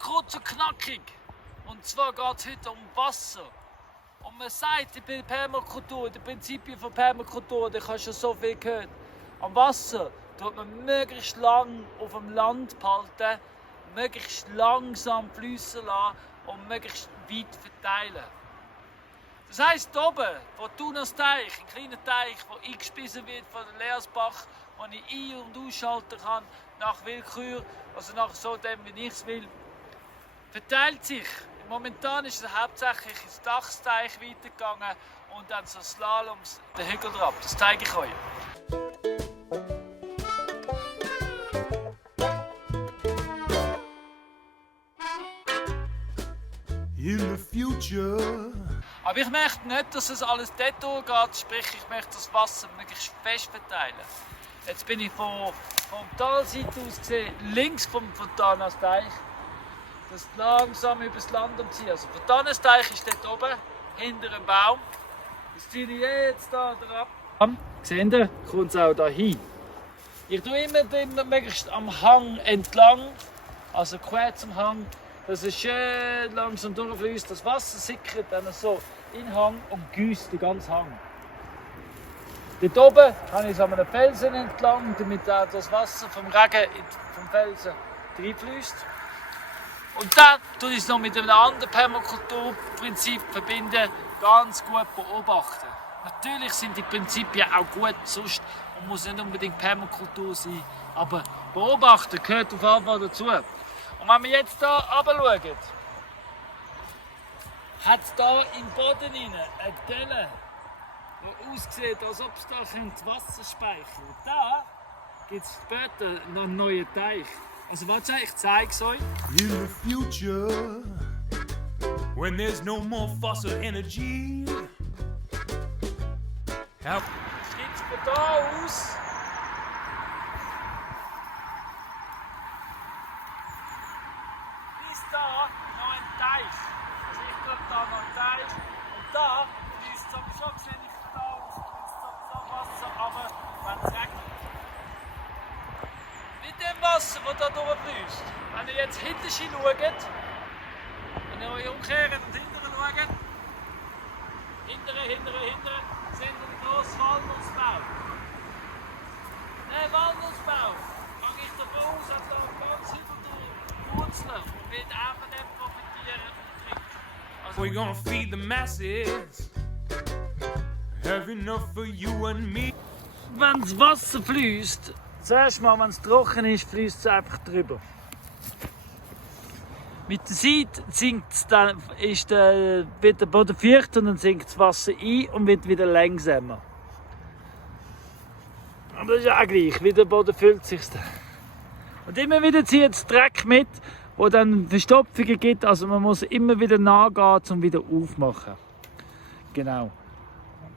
kurz und knackig. Und zwar geht es heute um Wasser. Und man sagt in der Permakultur, in den Prinzipien von Permakultur, da hast du schon so viel gehört. Am Wasser tut man möglichst lang auf dem Land behalten, möglichst langsam fließen lassen und möglichst weit verteilen. Das heisst, hier oben, vor Thunas Teich, ein kleiner Teich, der eingespiesen wird von der Leersbach, wo ich ein- und ausschalten kann, nach Willkür, also nach so dem, wie ich es will, verteilt sich. Momentan ist es hauptsächlich ins Dachsteich weitergegangen und dann so Slaloms den Hügel drauf. Das zeige ich euch. In the future. Aber ich möchte nicht, dass es alles dort durchgeht, sprich ich möchte das Wasser möglichst fest verteilen. Jetzt bin ich von Talseite aus gesehen, links vom Thunas Teich, das langsam über das Land umziehen. Also der Thunas Teich ist dort oben, hinter einem Baum. Das ziehe ich jetzt hier drauf. Seht ihr, kommt es auch hier hin. Ich tue immer möglichst am Hang entlang, also quer zum Hang, dass es schön langsam durchfließt. Das Wasser sickert dann so in den Hang und gießt den ganzen Hang. Dort oben habe ich es an einem Felsen entlang, damit auch das Wasser vom Regen vom Felsen reinfließt. Und dann tue ich es noch mit einem anderen Permakulturprinzip verbinden, ganz gut beobachten. Natürlich sind die Prinzipien auch gut sonst und muss nicht unbedingt Permakultur sein, aber beobachten gehört auf jeden Fall dazu. Und wenn wir jetzt hier runter schauen, hat es hier im Boden eine Delle, die aussieht, als ob es da Wasser speichern könnte. Da gibt es später noch einen neuen Teich. Also warte, ich zeige es euch. In the future, when there's no more fossil energy. How Es gibt von hier aus bis da noch einen Teich. Also ich glaube da noch einen Teich. Und da fließt es aber schon gesehen, da aus fließt so Wasser, aber wenn es regnet. Mit dem Wasser, das da durchfließt. Wenn ihr jetzt hinten schaut, wenn ihr euch umkehrt und hinten schaut, hinten, seht ihr den grossen Walnussbau. Der Walnussbau, gehe ich davon aus, hat da ganz über Wurzeln und wird auch von dem profitieren und trinken. Also, we're gonna feed the masses? Have enough for you and me. wenn das Wasser fließt, zuerst mal, wenn es trocken ist, fließt es einfach drüber. Mit der Zeit wird der Boden feucht und dann sinkt das Wasser ein und wird wieder langsamer. Aber das ist auch gleich, wie der Boden füllt sich dann. Und immer wieder zieht es Dreck mit, wo dann Verstopfungen gibt. Also man muss immer wieder nachgehen, um wieder aufmachen. Genau.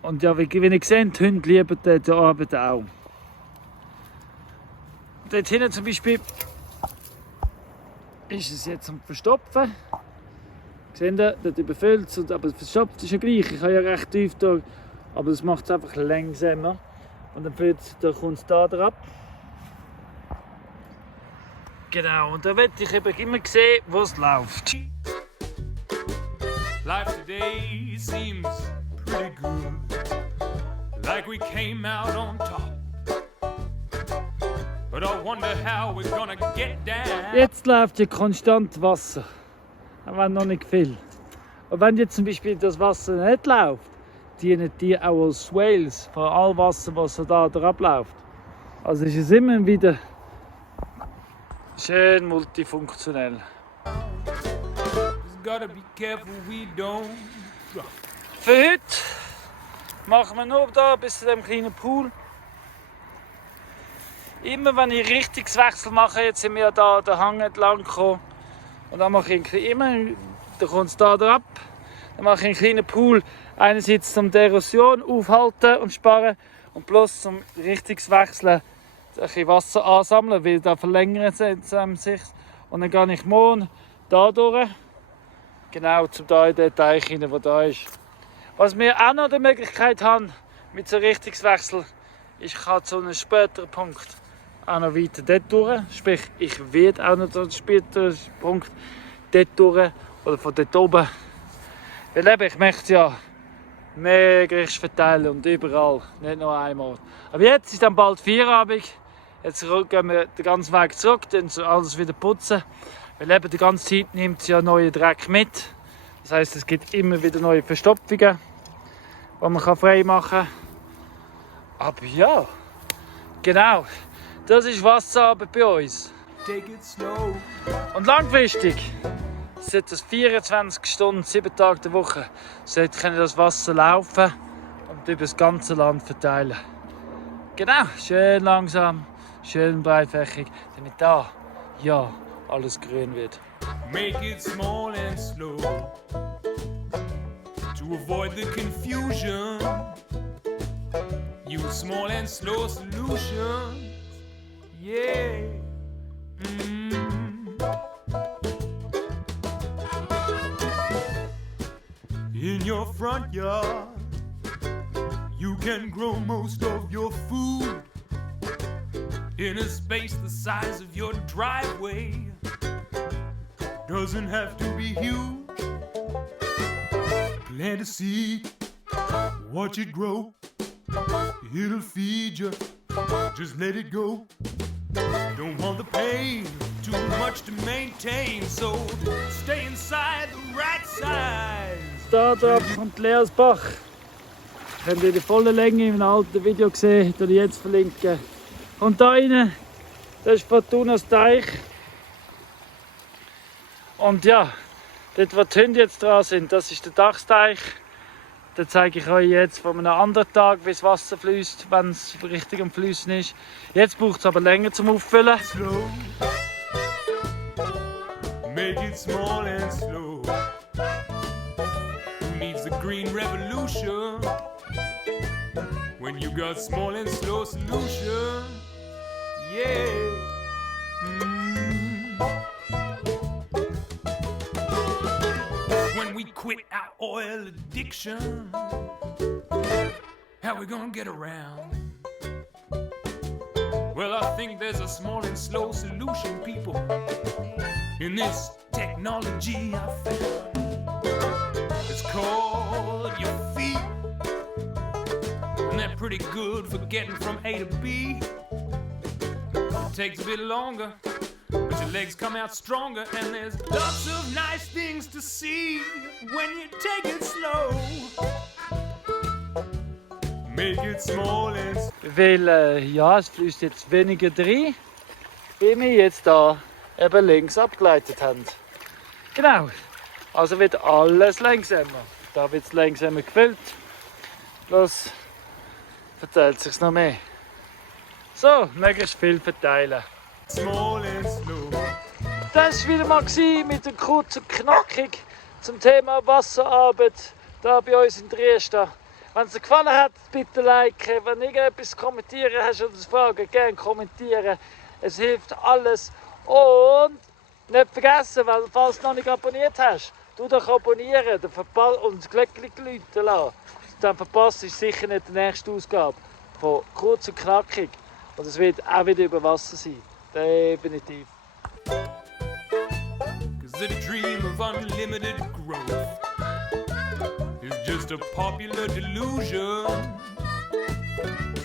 Und ja, wie ihr seht, die Hunde lieben die Arbeit auch. Dort hinten zum Beispiel ist es jetzt am Verstopfen. Seht ihr, dort überfüllt es, aber verstopft ist ja gleich. Ich habe ja recht tief da, aber das macht es einfach langsamer. Und dann kommt es da drauf. Genau, und da will ich eben immer sehen, wo es läuft. Life today seems pretty good, like we came out on top. But I wonder how we're gonna get down. Jetzt läuft ja konstant Wasser, aber noch nicht viel. Und wenn jetzt zum Beispiel das Wasser nicht läuft, dienen die auch als Swales von all Wasser, was so da abläuft. Also ist es immer wieder schön multifunktionell. Just gotta be careful we don't drop. Für heute machen wir nur da bis zu dem kleinen Pool. Immer wenn ich Richtungswechsel mache, jetzt sind wir da den Hang entlang gekommen. Und dann mache ich dann kommt es da ab. Dann mache ich einen kleinen Pool, einerseits zum die Erosion aufhalten und sparen und plus zum Richtungswechseln ein bisschen Wasser ansammeln, weil da verlängert sich. Und dann gehe ich morgen da durch, genau zum da in den Teich hinein, der da ist. Was wir auch noch die Möglichkeit haben mit so einem Richtungswechsel, ich kann zu einem späteren Punkt auch noch weiter dort durch. Sprich, ich werde auch noch zu einem späteren Punkt dort durch oder von dort oben. Weil eben, ich möchte es ja mega verteilen und überall, nicht nur einmal. Aber jetzt ist dann bald Feierabend. Jetzt gehen wir den ganzen Weg zurück, dann alles wieder putzen. Weil eben die ganze Zeit nimmt es ja neuen Dreck mit. Das heisst, es gibt immer wieder neue Verstopfungen, die man frei machen kann. Aber ja, genau, das ist Wasserarbeit bei uns. Take it slow. Und langfristig sollte das 24 Stunden, 7 Tage der Woche, sollte das Wasser laufen und über das ganze Land verteilen. Genau, schön langsam, schön breitfächig, damit da, ja, alles grün wird. Make it small and slow to avoid the confusion. Use small and slow solutions. Yeah. In your front yard, you can grow most of your food in a space the size of your driveway. Doesn't have to be huge. Plant a seed, watch it grow. It'll feed you, just let it go. Don't want the pain, too much to maintain, so stay inside the right size. Da kommt Leersbach. Könnt ihr die volle Länge im alten Video gesehen, das ich jetzt verlinke. Und da rein, das ist Fortunas Teich. Und ja, dort wo die Hunde jetzt dran sind, das ist der Dachsteich. Da zeige ich euch jetzt von einem anderen Tag, wie das Wasser fließt, wenn es richtig am Fließen ist. Jetzt braucht es aber länger zum Auffüllen. Slow. Make it small and slow. Who needs the green revolution when you got small and slow solutions? Yeah. When we quit our oil addiction, how we gonna get around? Well, I think there's a small and slow solution, people, in this technology I found. It's called your feet, and they're pretty good for getting from A to B. It takes a bit longer, but your legs come out stronger, and there's lots of nice things to see when you take it slow. Make it small and Weil ja, es fließt jetzt weniger rein, wie wir jetzt da eben links abgeleitet haben. Genau, also wird alles langsamer. Da wird es langsamer gefüllt. Bloß verteilt sich noch mehr. So, möglichst viel verteilen. small and slow. Das war wieder mal mit dem kurz und knackig zum Thema Wasserarbeit da bei uns in Dresden. Wenn es dir gefallen hat, bitte liken. Wenn du irgendetwas kommentieren hast oder Fragen, gerne kommentieren. Es hilft alles. Und nicht vergessen, weil, falls du noch nicht abonniert hast, du doch abonnieren und das Glöckchen läuten lassen. Dann verpasst du sicher nicht die nächste Ausgabe von kurz und knackig. Und es wird auch wieder über Wasser sein. Definitiv. 'Cause the dream of unlimited growth is just a popular delusion.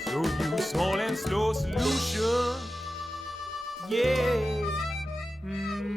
So use small and slow solutions. Yeah. Mm.